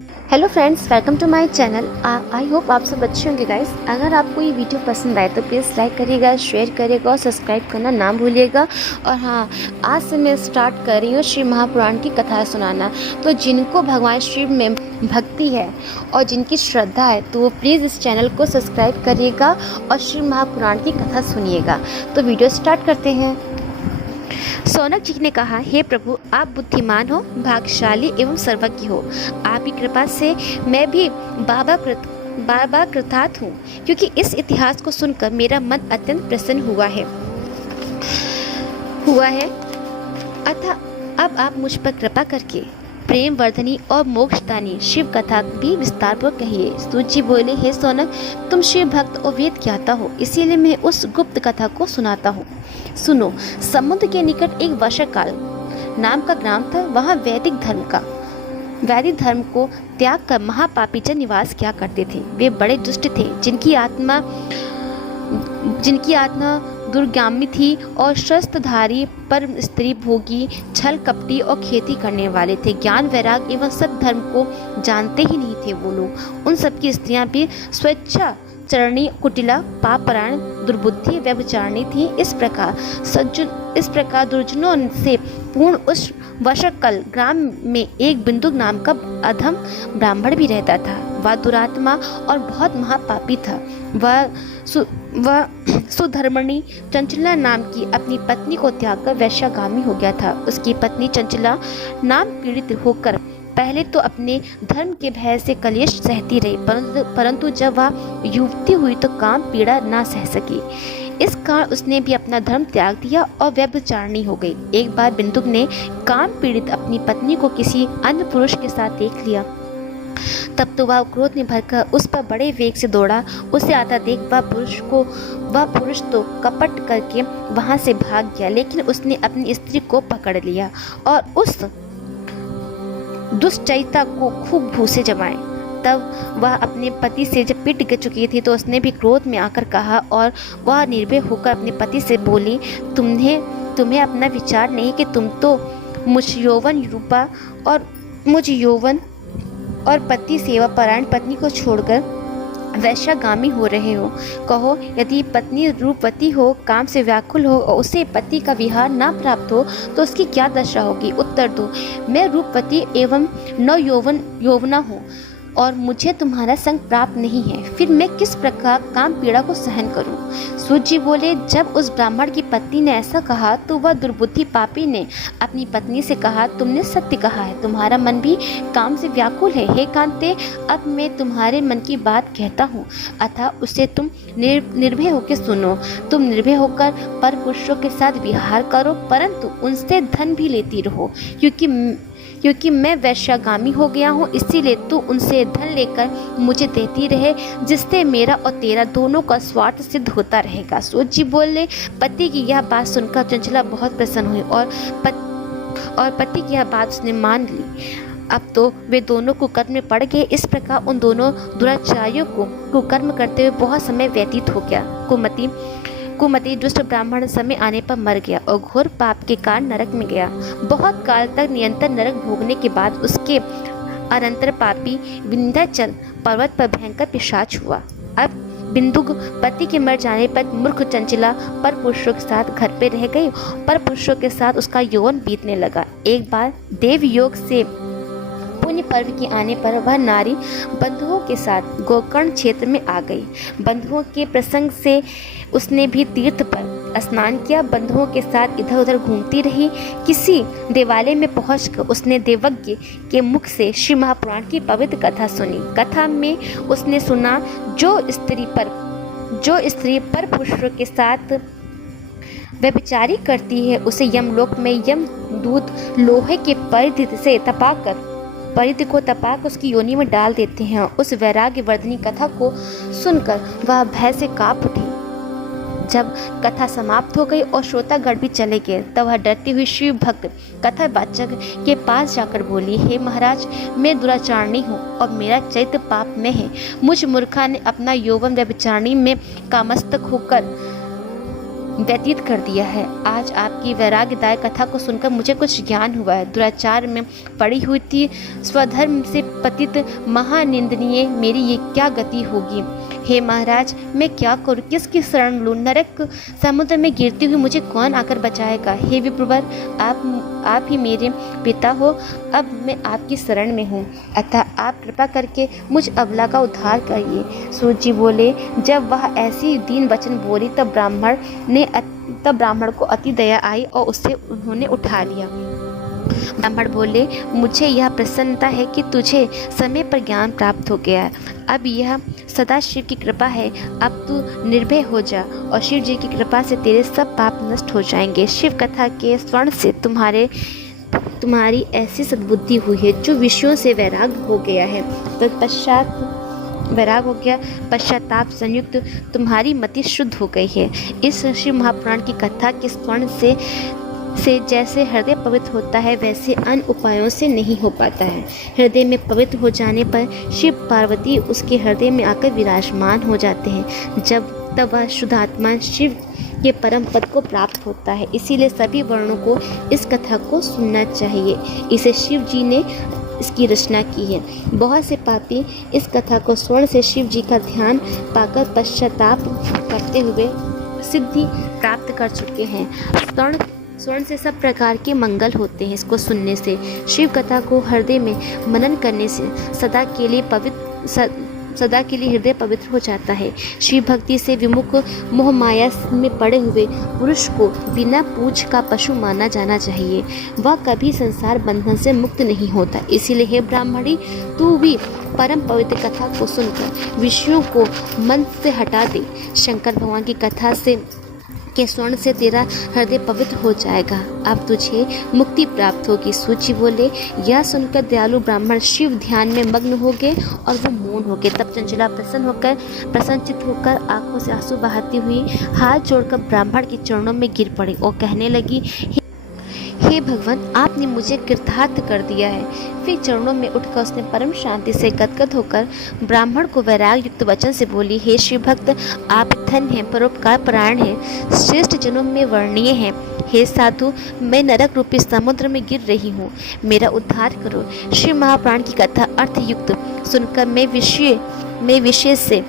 Hello friends, welcome to my channel. I hope आप सब अच्छे होंगे गाइस। अगर आपको ये वीडियो पसंद आए तो प्लीज़ लाइक करिएगा, शेयर करिएगा और सब्सक्राइब करना ना भूलिएगा। और हाँ, आज से मैं स्टार्ट कर रही हूँ शिव महापुराण की कथा सुनाना। तो जिनको भगवान शिव में भक्ति है और जिनकी श्रद्धा है तो वो प्लीज़ इस चैनल को सब्सक्राइब करिएगा और शिव महापुराण की कथा सुनिएगा। तो वीडियो स्टार्ट करते हैं। सौनक जी ने कहा, हे प्रभु, आप बुद्धिमान हो, भाग्यशाली एवं सर्वज्ञ हो। आपकी कृपा से मैं भी बाबा कृतार्थ हूँ, क्योंकि इस इतिहास को सुनकर मेरा मन अत्यंत प्रसन्न हुआ है। अतः अब आप मुझ पर कृपा करके प्रेम वर्धनी और मोक्षदानी शिव कथा भी विस्तारपूर्वक कहिए। सूत जी बोले, हे सौनक, तुम शिव भक्त और वेद ज्ञाता हो, इसीलिए मैं उस गुप्त कथा को सुनाता हूँ। सुनो। समुद्र के निकट एक वर्षाकाल नाम का ग्राम था। वहाँ वैदिक धर्म को त्याग कर महापापी जन निवास किया करते थे। वे बड़े दुष्ट थे, जिनकी आत्मा दुर्गामी थी और शस्त्रधारी, परम स्त्री भोगी, छल कपटी और खेती करने वाले थे। ज्ञान वैराग एवं सत्धर्म को जानते ही नहीं थे वो लोग। उन सबकी स्त्रियां भी स्वेच्छा चरणी, कुटिला, पापरायण, दुर्बुद्धि, व्यभिचारिणी थी। इस प्रकार दुर्जनों से पूर्ण उस वर्षाकाल ग्राम में एक बिंदुक नाम का अधम ब्राह्मण भी रहता था। वह दुरात्मा और बहुत महापापी था। वह सुधर्मणी चंचला नाम की अपनी पत्नी को त्याग कर वैश्यागामी हो गया था। उसकी पत्नी चंचला नाम पीड़ित होकर पहले तो अपने धर्म के भय से कलेश सहती रही, परंतु जब वह युवती हुई तो काम पीड़ा ना सह सकी। इस कारण उसने भी अपना धर्म त्याग दिया और व्यभिचारिणी हो गई। एक बार बिंदुक ने काम पीड़ित अपनी पत्नी को किसी अन्य पुरुष के साथ देख लिया। तब तो वह क्रोध में भरकर उस पर बड़े वेग से दौड़ा। उसे आता देख वह पुरुष तो कपट करके वहां से भाग गया, लेकिन उसने अपनी स्त्री को पकड़ लिया और उस दुष्चरिता को खूब भूसे जमाए। तब वह अपने पति से जब पिट चुकी थी तो उसने भी क्रोध में आकर कहा, और वह निर्भय होकर अपने पति से बोली, तुम्हें अपना विचार नहीं कि तुम तो मुझ यौवन और पति सेवा परायण पत्नी को छोड़कर वैश्यागामी हो रहे हो। कहो, यदि पत्नी रूपवती हो, काम से व्याकुल हो और उसे पति का विहार ना प्राप्त हो तो उसकी क्या दशा होगी? उत्तर दो। मैं रूपवती एवं यौवना हूँ और मुझे तुम्हारा संग प्राप्त नहीं है, फिर मैं किस प्रकार काम पीड़ा को सहन करूं? सूत जी बोले, जब उस ब्राह्मण की पत्नी ने ऐसा कहा तो वह दुर्बुद्धि पापी ने अपनी पत्नी से कहा, तुमने सत्य कहा है, तुम्हारा मन भी काम से व्याकुल है। हे कांते, अब मैं तुम्हारे मन की बात कहता हूँ, अतः उसे तुम निर्भय होकर सुनो। तुम निर्भय होकर पर पुरुषों के साथ विहार करो, परंतु उनसे धन भी लेती रहो, क्योंकि मैं वैश्यागामी हो गया हूँ। इसीलिए तू उनसे धन लेकर मुझे देती रहे, जिससे मेरा और तेरा दोनों का स्वार्थ सिद्ध होता रहेगा। सूत जी बोले, पति की यह बात सुनकर चंचला बहुत प्रसन्न हुई और पति की यह बात उसने मान ली। अब तो वे दोनों कुकर्म में पड़ गए। इस प्रकार उन दोनों दुराचार्यों को कुकर्म करते हुए बहुत समय व्यतीत हो गया। कुमति दुष्ट ब्राह्मण समय आने पर मर गया और घोर पाप के कारण नरक में गया। बहुत काल तक निरंतर नरक भोगने के बाद उसके अनंतर पापी विंध्याचल पर्वत पर भयंकर पिशाच हुआ। अब बिंदुक पति के मर जाने पर मूर्ख चंचला पर पुरुषों के साथ घर पे रह गई। पर पुरुषों के साथ उसका यौवन बीतने लगा। एक बार देव योग से पुण्य पर्व के आने पर वह नारी बंधुओं के साथ गोकर्ण क्षेत्र में आ गई। बंधुओं के प्रसंग से उसने भी तीर्थ पर स्नान किया। बंधुओं के साथ इधर उधर घूमती रही। किसी देवालय में पहुंचकर उसने देवज्ञ के मुख से शिव महापुराण की पवित्र कथा सुनी। कथा में उसने सुना, जो स्त्री पर पुरुषों के साथ व्यभिचारी करती है, उसे यमलोक में यमदूत लोहे के परिधि को तपाकर उसकी योनि में डाल देते हैं। उस वैराग्य वर्धनी कथा को सुनकर वह भय से कांप उठी। जब कथा समाप्त हो गई और श्रोतागण भी चले गए, तब वह डरती हुई शिव भक्त कथावाचक के पास जाकर बोली, हे महाराज, मैं दुराचारिणी हूँ और मेरा चरित्र पाप में है। मुझ मूर्खा ने अपना यौवन व्यभिचारिणी में कामस्तक होकर व्यतीत कर दिया है। आज आपकी वैराग्यदायक कथा को सुनकर मुझे कुछ ज्ञान हुआ है। दुराचार में पड़ी हुई थी, स्वधर्म से पतित महानिंदनीय मेरी ये क्या गति होगी। हे महाराज, मैं क्या करूं, किसकी शरण लूं? नरक समुद्र में गिरती हुई मुझे कौन आकर बचाएगा? हे विप्रवर, आप ही मेरे पिता हो, अब मैं आपकी शरण में हूँ, अतः आप कृपा करके मुझ अबला का उद्धार करिए। सूत जी बोले। जब वह ऐसी दीन वचन बोली तब ब्राह्मण को अति दया आई और उसे उन्होंने उठा लिया। ब्राह्मण बोले, मुझे यह प्रसन्नता है कि तुझे समय पर ज्ञान प्राप्त हो गया है। अब यह सदा शिव की कृपा है। अब तू निर्भय हो जा और शिव जी की कृपा से तेरे सब पाप नष्ट हो जाएंगे। शिव कथा के स्वर्ण से तुम्हारी ऐसी सद्बुद्धि हुई है जो विषयों से वैराग हो गया है। पश्चाताप संयुक्त तुम्हारी मति शुद्ध हो गई है। इस शिव महापुराण की कथा के स्वर्ण से जैसे हृदय पवित्र होता है वैसे अन्य उपायों से नहीं हो पाता है। हृदय में पवित्र हो जाने पर शिव पार्वती उसके हृदय में आकर विराजमान हो जाते हैं। तब वह शुद्धात्मा शिव के परम पद को प्राप्त होता है। इसीलिए सभी वर्णों को इस कथा को सुनना चाहिए। इसे शिव जी ने इसकी रचना की है। बहुत से पापी इस कथा को स्वर्ण से शिव जी का ध्यान पाकर पश्चाताप करते हुए सिद्धि प्राप्त कर चुके हैं। स्वर्ण से सब प्रकार के मंगल होते हैं। इसको सुनने से, शिव कथा को हृदय में मनन करने से सदा के लिए हृदय पवित्र हो जाता है। शिव भक्ति से विमुख मोह माया में पड़े हुए पुरुष को बिना पूज का पशु माना जाना चाहिए। वह कभी संसार बंधन से मुक्त नहीं होता। इसीलिए हे ब्राह्मणी, तू भी परम पवित्र कथा को सुनकर विषयों को मन से हटा दे। शंकर भगवान की कथा के स्वर्ण से तेरा हृदय पवित्र हो जाएगा। अब तुझे मुक्ति प्राप्त होगी। सूची बोले। यह सुनकर दयालु ब्राह्मण शिव ध्यान में मग्न हो गए और वो मौन हो गए। तब चंचला प्रसन्नचित्त होकर आंखों से आंसू बहाती हुई हाथ जोड़कर ब्राह्मण के चरणों में गिर पड़ी और कहने लगी, हे भगवान, आपने मुझे कृतार्थ कर दिया है। फिर चरणों में उठकर उसने परम शांति से गदगद होकर ब्राह्मण को वैराग युक्त वचन से बोली, हे शिव भक्त, आप धन्य हैं, परोपकार परायण हैं, श्रेष्ठ जनों में वर्णीय हैं। हे साधु, मैं नरक रूपी समुद्र में गिर रही हूँ, मेरा उद्धार करो। शिव महापुराण की कथा अर्थयुक्त सुनकर मैं विषय से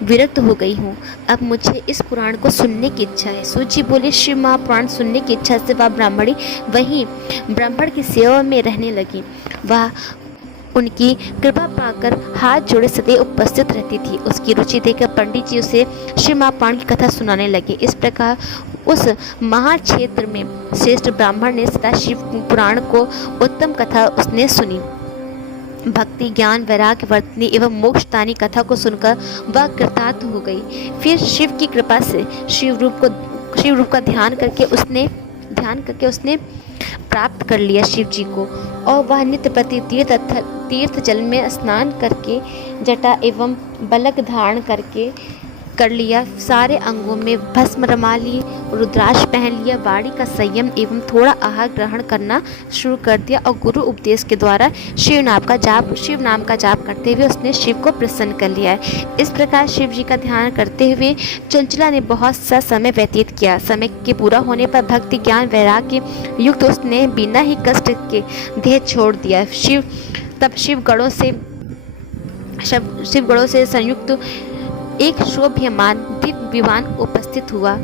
विरक्त हो गई हूँ। अब मुझे इस पुराण को सुनने की इच्छा है। सूची बोले। शिव महापुराण सुनने की इच्छा से वह ब्राह्मणी वहीं ब्राह्मण की सेवा में रहने लगी। वह उनकी कृपा पाकर हाथ जोड़े सदैव उपस्थित रहती थी। उसकी रुचि देखकर पंडित जी उसे शिव महापुराण की कथा सुनाने लगे। इस प्रकार उस महान क्षेत्र में श्रेष्ठ ब्राह्मण ने सदा शिव पुराण को उत्तम कथा उसने सुनी। भक्ति, ज्ञान, वैराग्य वर्तनी एवं मोक्षदानी कथा को सुनकर वह कृतार्थ हो गई। फिर शिव की कृपा से शिव रूप का ध्यान करके उसने प्राप्त कर लिया शिव जी को, और वह नित्य प्रति तीर्थ जल में स्नान करके जटा एवं बलक धारण कर लिया। सारे अंगों में भस्म रमा ली, रुद्राक्ष पहन लिया, वाणी का संयम एवं थोड़ा आहार ग्रहण करना शुरू कर दिया और गुरु उपदेश के द्वारा शिव नाम का जाप करते हुए उसने शिव को प्रसन्न कर लिया है। इस प्रकार शिव जी का ध्यान करते हुए चंचला ने बहुत सा समय व्यतीत किया। समय के पूरा होने पर भक्ति, ज्ञान, वैराग्य युक्त उसने बिना ही कष्ट के देह छोड़ दिया। तब शिवगणों से संयुक्त एक शोभ्यमान दिव्य विमान उपस्थित हुआ।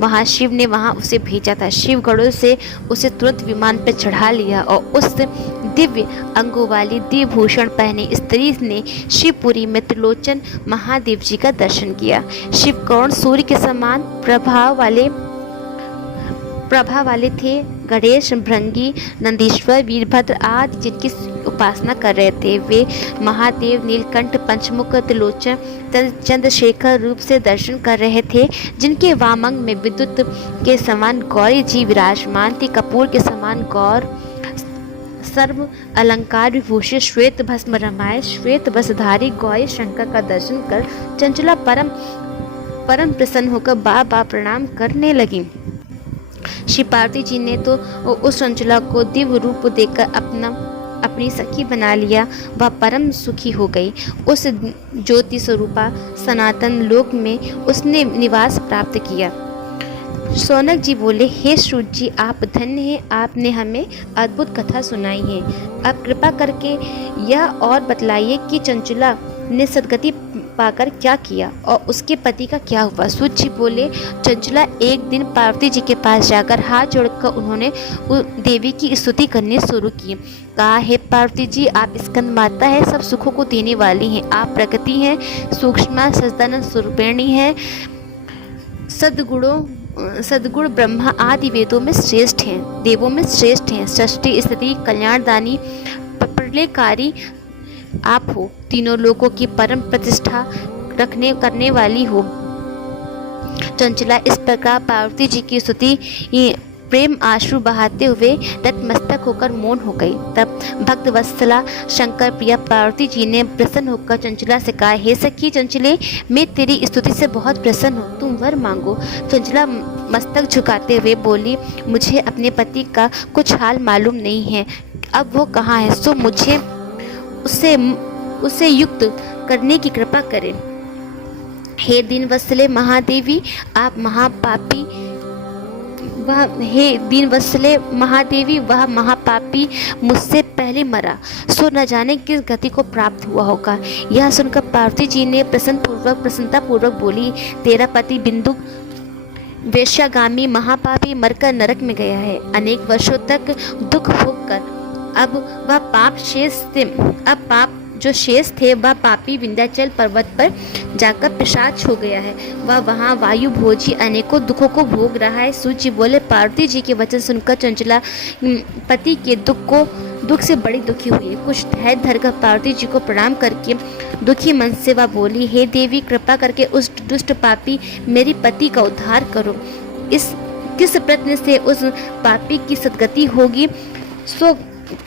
वहाँ शिव ने उसे भेजा था। शिवगणों से उसे तुरंत विमान पर चढ़ा लिया और उस दिव्य अंगों वाली दिव्य भूषण पहने स्त्री ने शिवपुरी में त्रिलोचन महादेव जी का दर्शन किया। शिव कौन सूर्य के समान प्रभा वाले थे। गणेश, भृंगी, नंदीश्वर, वीरभद्र आदि जिनकी उपासना कर रहे थे, वे महादेव नीलकंठ, पंचमुख, त्रिलोचन, चंद्रशेखर रूप से दर्शन कर रहे थे, जिनके वामंग में विद्युत के समान गौरी जी विराजमान थी। कपूर के समान गौर सर्व अलंकार विभूषित श्वेत भस्म रमाए श्वेत वस्त्रधारी गौरी शंकर का दर्शन कर चंचला परम प्रसन्न होकर बार प्रणाम करने लगी। श्री पार्वती जी ने तो उस चंचला को दिव्य रूप देकर अपनी सखी बना लिया। वह परम सुखी हो गई। उस ज्योति स्वरूपा सनातन लोक में उसने निवास प्राप्त किया। शौनक जी बोले, हे श्रुत जी, आप धन्य हैं, आपने हमें अद्भुत कथा सुनाई है। अब कृपा करके यह और बतलाइए कि चंचला ने सदगति पाकर क्या किया और उसके पति का क्या हुआ। सूत जी बोले, चंचला एक दिन पार्वती जी के पास जाकर हाथ जोड़कर उन्होंने देवी की स्तुति करनी शुरू की। कहा, हे पार्वती जी, आप स्कंद माता है, सब सुखों को देने वाली हैं, आप प्रकृति हैं, सूक्ष्म सच्चिदानंद स्वरूपिणी हैं, सद्गुण ब्रह्मा आदि वेदों में श्रेष्ठ हैं, देवों में श्रेष्ठ हैं, सृष्टि स्थिति कल्याणदानी प्रलयकारी आप हो, तीनों लोगों की परम प्रतिष्ठा करने वाली हो। चंचला इस प्रकार पार्वती जी की स्तुति प्रेम आंसू बहाते हुए नतमस्तक होकर मौन हो गई। तब भक्त वत्सला शंकर प्रिया पार्वती जी ने प्रसन्न होकर चंचला से कहा, हे सखी चंचले, मैं तेरी स्तुति से बहुत प्रसन्न हूँ, तुम वर मांगो। चंचला मस्तक झुकाते हुए बोली, मुझे अपने पति का कुछ हाल मालूम नहीं है, अब वो कहाँ है, सो मुझे उसे युक्त करने की कृपा करें। हे दीनवत्सले महादेवी, आप महापापी वह महापापी मुझसे पहले मरा, सो न जाने किस गति को प्राप्त हुआ होगा। यह सुनकर पार्वती जी ने प्रसन्नतापूर्वक बोली, तेरा पति बिंदु वेश्यागामी महापापी मरकर नरक में गया है, अनेक वर्षों तक दुख भोगकर अब पाप जो शेष थे वह पापी विंध्याचल पर्वत पर जाकर पिशाच हो गया है, वह वहाँ वायु भोजी अनेकों दुखों को भोग रहा है। सूत जी बोले, पार्वती जी के वचन सुनकर चंचला पति के दुख से बड़ी दुखी हुई। कुछ धैर्य धरकर पार्वती जी को प्रणाम करके दुखी मन से वह बोली, हे देवी, कृपा करके उस दुष्ट पापी मेरे पति का उद्धार करो। किस प्रयत्न से उस पापी की सद्गति होगी, सो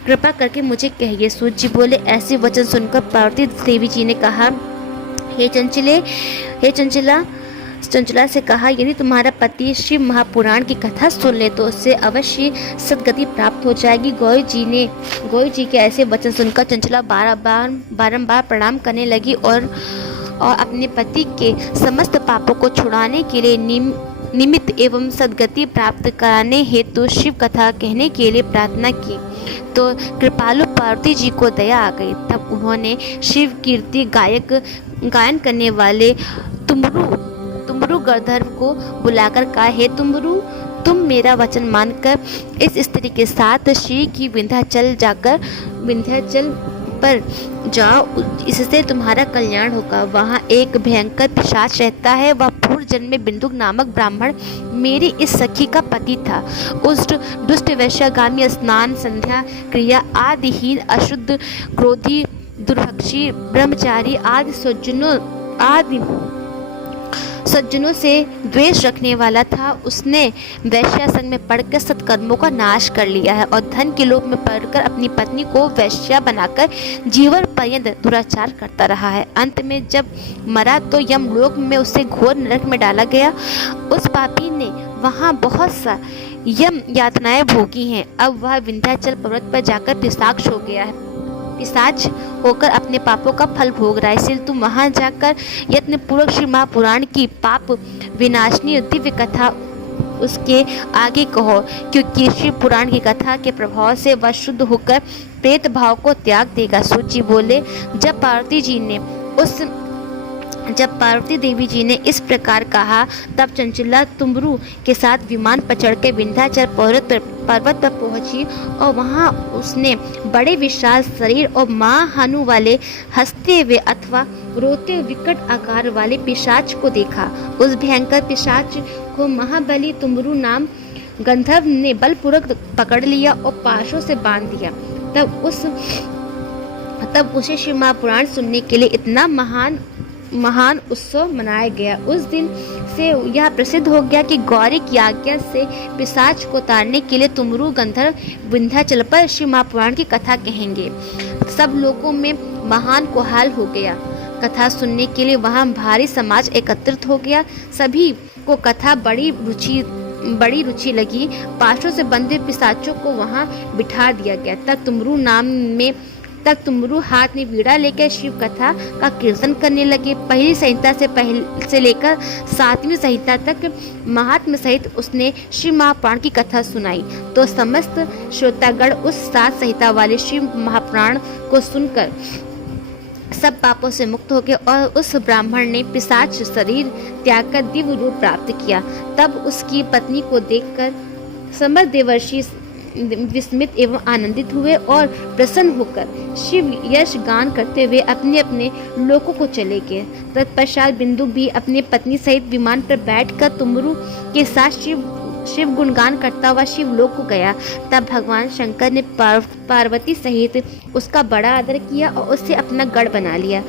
कृपा करके मुझे कहिए। सूत जी बोले, ऐसे वचन सुनकर पार्वती देवी जी ने कहा, हे चंचला से कहा, यदि तुम्हारा पति शिव महापुराण की कथा सुन ले तो उससे अवश्य सद्गति प्राप्त हो जाएगी। गौरी जी के ऐसे वचन सुनकर चंचला बारंबार प्रणाम करने लगी और अपने पति के समस्त पापों को छुड़ाने के लिए निमित्त एवं सद्गति प्राप्त कराने हेतु शिव कथा कहने के लिए प्रार्थना की। तो कृपालु पार्वती जी को दया आ गई। तब उन्होंने शिव कीर्ति गायन करने वाले तुमरु गंधर्व को बुलाकर कहा, हे तुमरु, तुम मेरा वचन मानकर इस स्त्री के साथ श्री की विंध्याचल पर जाओ, इससे तुम्हारा कल्याण होगा। वहाँ एक भयंकर पिशाच रहता है, वह पूर्व जन्म में बिंदुक नामक ब्राह्मण मेरी इस सखी का पति था। उस दुष्ट वैश्यागामी स्नान संध्या क्रिया आदिहीन अशुद्ध क्रोधी दुर्भक्षी ब्रह्मचारी आदि सज्जनों से द्वेष रखने वाला था। उसने वैश्या संग में पड़कर सत्कर्मों का नाश कर लिया है और धन के लोभ में पड़कर अपनी पत्नी को वैश्या बनाकर जीवन पर्यंत दुराचार करता रहा है। अंत में जब मरा तो यमलोक में उसे घोर नरक में डाला गया। उस पापी ने वहाँ बहुत सा यम यातनाएं भोगी हैं। अब वह विंध्याचल पर्वत पर जाकर पिशाच हो गया है, पिशाच होकर अपने पापों का फल भोग रहा है। इसलिए तुम वहाँ जाकर यत्न पूर्वक श्री महापुराण की पाप विनाशनी दिव्य कथा उसके आगे कहो, क्योंकि शिव पुराण की कथा के प्रभाव से वह शुद्ध होकर प्रेत भाव को त्याग देगा। सूत जी बोले, जब पार्वती देवी जी ने इस प्रकार कहा, तब चंचला तुमरू के साथ विमान पर चढ़कर विंध्याचल पर्वत पर पहुंची और वहां उसने बड़े विशाल शरीर और महाहनु वाले हंसते हुए अथवा रोते हुए विकट आकार वाले पिशाच को देखा। उस भयंकर पिशाच को महाबली तुमरू नाम गंधर्व ने बलपूर्वक पकड़ लिया और पाशों से बांध दिया। तब उसे शिव महापुराण सुनने के लिए इतना महान उत्सव मनाया गया। उस दिन से यह प्रसिद्ध हो गया कि गौरी की आज्ञा से पिशाच को तारने के लिए तुमरू गंधर्व विंध्याचल पर शिव महापुराण की कथा कहेंगे। सब लोगों में महान कोलाहल हो गया। कथा सुनने के लिए वहाँ भारी समाज एकत्रित हो गया। सभी को कथा बड़ी रुचि लगी। पाशों से बंधे पिशाचों को वहाँ बिठा दिया गया। तब तुमरू नाम में तब तुमरू हाथ में वीणा लेकर शिव कथा का कीर्तन करने लगे। पहली संहिता से लेकर 7वीं संहिता तक महात्म्य सहित उसने शिव महापुराण की कथा सुनाई। तो समस्त श्रोतागण उस 7 संहिता वाले शिव महापुराण को सुनकर सब पापों से मुक्त हो गए और उस ब्राह्मण ने पिशाच शरीर त्याग कर दिव्य रूप प्राप्त किया। तब उसकी पत्नी को देखकर समस्त देवर्षि विस्मित एवं आनंदित हुए और प्रसन्न होकर शिव यश गान करते हुए अपने अपने लोकों को चले गए। तत्पश्चात बिंदु भी अपने पत्नी सहित विमान पर बैठकर तुमरू के साथ शिव गुणगान करता हुआ शिवलोक को गया। तब भगवान शंकर ने पार्वती सहित उसका बड़ा आदर किया और उससे अपना गढ़ बना लिया।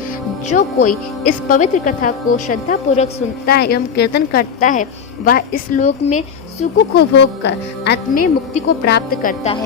जो कोई इस पवित्र कथा को श्रद्धा पूर्वक सुनता है एवं कीर्तन करता है, वह इस लोक में सुखों को भोग कर अंत में मुक्ति को प्राप्त करता है।